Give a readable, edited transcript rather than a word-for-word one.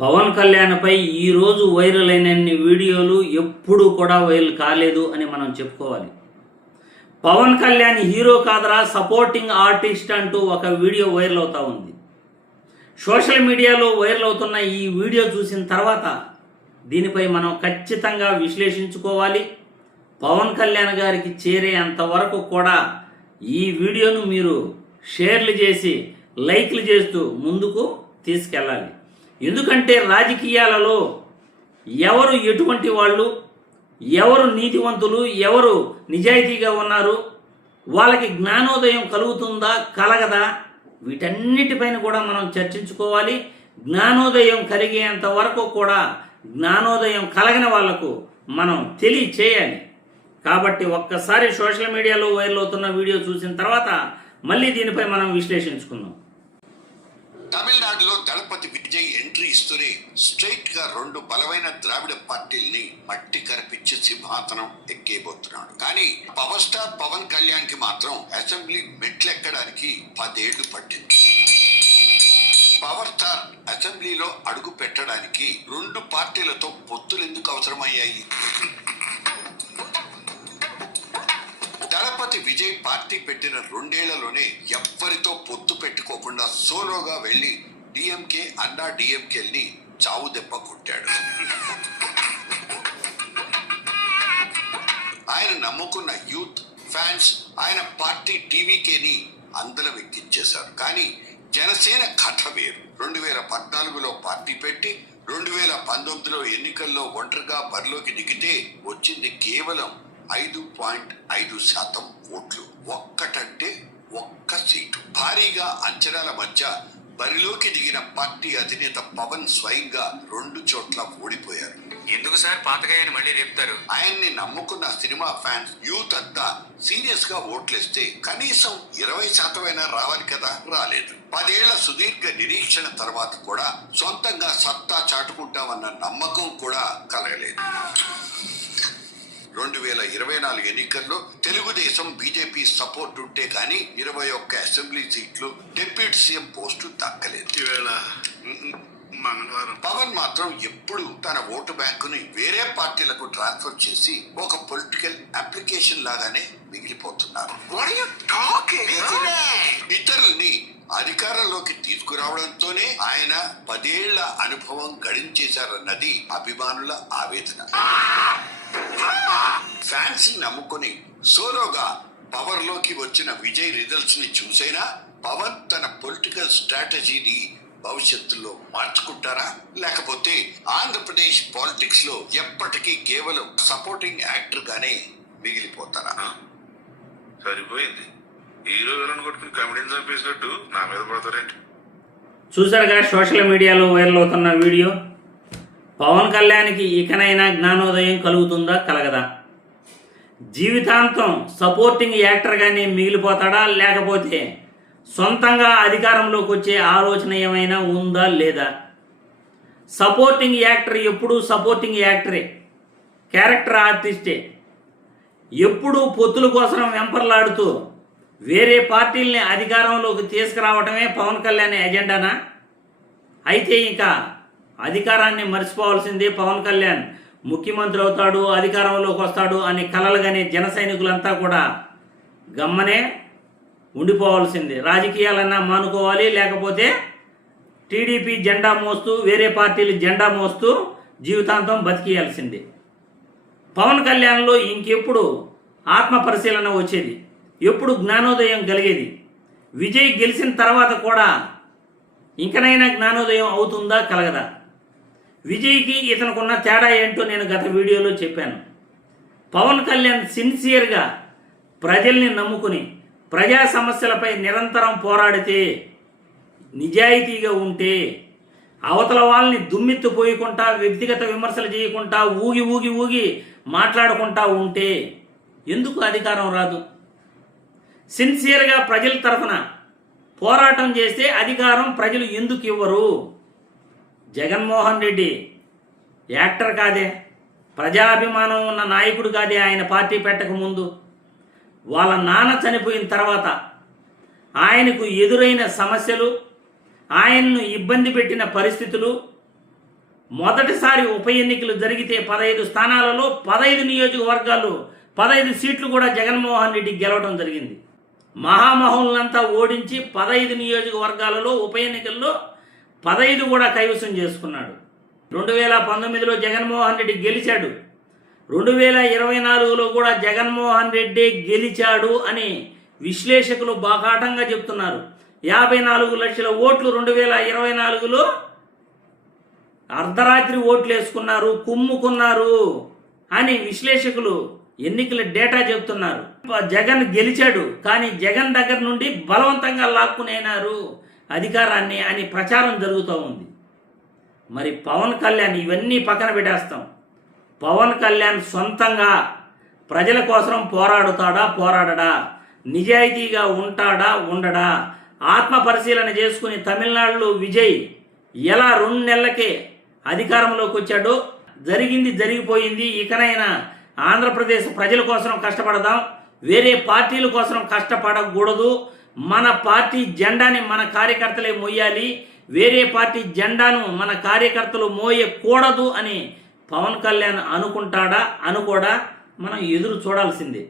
పవన్ కళ్యాణ్పై ఈరోజు వైరల్ అయినన్ని వీడియోలు ఎప్పుడూ కూడా వైరల్ కాలేదు అని మనం చెప్పుకోవాలి. పవన్ కళ్యాణ్ హీరో కాదరా, సపోర్టింగ్ ఆర్టిస్ట్ అంటూ ఒక వీడియో వైరల్ అవుతూ ఉంది. సోషల్ మీడియాలో వైరల్ అవుతున్న ఈ వీడియో చూసిన తర్వాత దీనిపై మనం ఖచ్చితంగా విశ్లేషించుకోవాలి. పవన్ కళ్యాణ్ గారికి చేరేంత వరకు కూడా ఈ వీడియోను మీరు షేర్లు చేసి లైక్లు చేస్తూ ముందుకు తీసుకెళ్ళాలి. ఎందుకంటే రాజకీయాలలో ఎవరు ఎటువంటి వాళ్ళు, ఎవరు నీతివంతులు, ఎవరు నిజాయితీగా ఉన్నారు, వాళ్ళకి జ్ఞానోదయం కలుగుతుందా కలగదా, వీటన్నిటిపైన కూడా మనం చర్చించుకోవాలి. జ్ఞానోదయం కలిగేంత వరకు కూడా జ్ఞానోదయం కలగని వాళ్లకు మనం తెలియచేయాలి. కాబట్టి ఒక్కసారి సోషల్ మీడియాలో వైరల్ అవుతున్న వీడియో చూసిన తర్వాత మళ్ళీ దీనిపై మనం విశ్లేషించుకుందాం. తమిళనాడులో దళపతి విజయ్ ఎంట్రీ ఇస్తూనే స్ట్రైట్ గా రెండు బలమైన ద్రావిడ పార్టీల్ని మట్టి కరిపించి సింహాసనం ఎక్కేబోతున్నాడు. కానీ పవర్ స్టార్ పవన్ కళ్యాణ్ కి మాత్రం అసెంబ్లీ మెట్లెక్కడానికి 10 ఏళ్లు పట్టింది. పవర్ స్టార్ అసెంబ్లీలో అడుగు పెట్టడానికి రెండు పార్టీలతో పొత్తులు ఎందుకు అవసరమయ్యాయి? దళపతి విజయ్ పార్టీ పెట్టిన 2 ఏళ్లలోనే ఎవ్వరితో పొత్తు పెట్టుకోకుండా సోలోగా వెళ్లి డిఎంకే అన్నా డిఎంకేల్ని చావు దెబ్బ కొట్టాడు. ఆయన నమ్ముకున్న యూత్ ఫ్యాన్స్ ఆయన పార్టీ టీవీకేని అందలం ఎక్కించేశారు. కానీ జనసేన కథ వేరు. 2014లో పార్టీ పెట్టి 2019లో ఎన్నికల్లో ఒంటరిగా బరిలోకి దిగితే వచ్చింది కేవలం 5.5% ఓట్లు. ఒక్కటంటే ఒక్క సీటు. భారీగా అంచనాల మధ్య బరిలోకి దిగిన పార్టీ అధినేత పవన్ స్వయంగా 2 చోట్ల ఓడిపోయారు. ఎందుకు సార్ పాతగాయని మళ్ళీ రేపుతారు? ఆయన్ని నమ్ముకున్న సినిమా ఫ్యాన్స్ యూత్ అంతా సీరియస్ గా ఓట్లేస్తే కనీసం 20% రావాలి కదా, రాలేదు. 10 ఏళ్ల సుదీర్ఘ నిరీక్షణ తర్వాత కూడా సొంతంగా సత్తా చాటుకుంటామన్న నమ్మకం కూడా కలగలేదు. 2024 ఎన్నికల్లో తెలుగుదేశం బీజేపీ సపోర్ట్ ఉంటే గానీ 21 అసెంబ్లీ సీట్లు, డిప్యూటీ సీఎం పోస్టు దక్కలేదు. పవన్ మాత్రం ఎప్పుడు తన ఓటు బ్యాంకుని వేరే పార్టీలకు ట్రాన్స్ఫర్ చేసి ఒక పొలిటికల్ అప్లికేషన్ లాగానే మిగిలిపోతున్నారు. ఇతరుల్ని అధికారంలోకి తీసుకురావడంతోనే ఆయన 10 ఏళ్ల అనుభవం గడించేశారన్నది అభిమానుల ఆవేదన. ఫ్యాన్స్ నమ్ముకుని సోలోగా పవర్ లోకి వచ్చిన విజయ్ రిజల్ట్స్ ని చూసైనా పవన్ తన పొలిటికల్ స్ట్రాటజీని భవిష్యత్తులో మార్చుకుంటారా, లేకపోతే ఆంధ్రప్రదేశ్ పాలిటిక్స్ లో ఎప్పటికీ కేవలం సపోర్టింగ్ యాక్టర్ గానే మిగిలిపోతారా? సరిపోయింది. హీరో విలన్ కొట్టుకుని కమెడీని చంపేసినట్టు నా మీద పడతారేంటి? చూసారుగా సోషల్ మీడియాలో వైరల్ అవుతున్న వీడియో. పవన్ కళ్యాణ్కి ఇకనైనా జ్ఞానోదయం కలుగుతుందా కలగదా? జీవితాంతం సపోర్టింగ్ యాక్టర్గానే మిగిలిపోతాడా, లేకపోతే సొంతంగా అధికారంలోకి వచ్చే ఆలోచన ఏమైనా ఉందా లేదా? సపోర్టింగ్ యాక్టర్ ఎప్పుడూ సపోర్టింగ్ యాక్టరే, క్యారెక్టర్ ఆర్టిస్టే. ఎప్పుడూ పొత్తుల కోసం వెంపర్లాడుతూ వేరే పార్టీల్ని అధికారంలోకి తీసుకురావటమే పవన్ కళ్యాణ్ ఎజెండానా? అయితే ఇక అధికారాన్ని మర్చిపోవాల్సిందే పవన్ కళ్యాణ్. ముఖ్యమంత్రి అవుతాడు, అధికారంలోకి వస్తాడు అని కలలుగానే జన సైనికులంతా కూడా గమ్మనే ఉండిపోవాల్సిందే. రాజకీయాలన్నా మానుకోవాలి, లేకపోతే టీడీపీ జెండా మోస్తూ వేరే పార్టీలు జెండా మోస్తూ జీవితాంతం బతికేయాల్సిందే. పవన్ కళ్యాణ్లో ఇంకెప్పుడు ఆత్మ పరిశీలన వచ్చేది, ఎప్పుడు జ్ఞానోదయం కలిగేది? విజయ్ గెలిచిన తర్వాత కూడా ఇంకనైనా జ్ఞానోదయం అవుతుందా కలగదా? విజయ్కి ఇతనుకున్న తేడా ఏంటో నేను గత వీడియోలో చెప్పాను. పవన్ కళ్యాణ్ సిన్సియర్గా ప్రజల్ని నమ్ముకుని ప్రజా సమస్యలపై నిరంతరం పోరాడితే, నిజాయితీగా ఉంటే, అవతల వాళ్ళని దుమ్మెత్తిపోయకుండా వ్యక్తిగత విమర్శలు చేయకుండా ఊగి ఊగి ఊగి మాట్లాడుకుంటా ఉంటే ఎందుకు అధికారం రాదు? సిన్సియర్గా ప్రజల తరఫున పోరాటం చేస్తే అధికారం ప్రజలు ఎందుకు ఇవ్వరు? జగన్మోహన్ రెడ్డి యాక్టర్ కాదే, ప్రజాభిమానం ఉన్న నాయకుడు కాదే. ఆయన పార్టీ పెట్టక ముందు వాళ్ళ నాన్న చనిపోయిన తర్వాత ఆయనకు ఎదురైన సమస్యలు, ఆయన్ను ఇబ్బంది పెట్టిన పరిస్థితులు, మొదటిసారి ఉప ఎన్నికలు జరిగితే 15 స్థానాలలో 15 నియోజకవర్గాలు 15 సీట్లు కూడా జగన్మోహన్ రెడ్డి గెలవడం జరిగింది. మహామహులంతా ఓడించి 15 నియోజకవర్గాలలో ఉప ఎన్నికల్లో 15 కూడా కైవసం చేసుకున్నాడు. 2019లో జగన్మోహన్ రెడ్డి గెలిచాడు. 2024లో కూడా జగన్మోహన్ రెడ్డి గెలిచాడు అని విశ్లేషకులు బాకాటంగా చెప్తున్నారు. 54 లక్షల ఓట్లు 2024లో అర్ధరాత్రి ఓట్లు వేసుకున్నారు, కుమ్ముకున్నారు అని విశ్లేషకులు ఎన్నికల డేటా చెప్తున్నారు. జగన్ గెలిచాడు, కానీ జగన్ దగ్గర నుండి బలవంతంగా లాక్కునేనారు అధికారాన్ని అని ప్రచారం జరుగుతూ ఉంది. మరి పవన్ కళ్యాణ్ ఇవన్నీ పక్కన పెట్టేస్తాం. పవన్ కళ్యాణ్ సొంతంగా ప్రజల కోసం పోరాడడా, నిజాయితీగా ఉంటాడా ఉండడా, ఆత్మ పరిశీలన చేసుకుని తమిళనాడులో విజయ్ ఎలా 2 నెలలకే అధికారంలోకి వచ్చాడో, జరిగింది జరిగిపోయింది, ఇకనైనా ఆంధ్రప్రదేశ్ ప్రజల కోసం కష్టపడదాం, వేరే పార్టీల కోసం కష్టపడకూడదు, మన పార్టీ జెండాని మన కార్యకర్తలే మోయాలి, వేరే పార్టీ జెండాను మన కార్యకర్తలు మోయకూడదు అని పవన్ కళ్యాణ్ అనుకుంటాడా అనుకోడా మనం ఎదురు చూడాల్సిందే.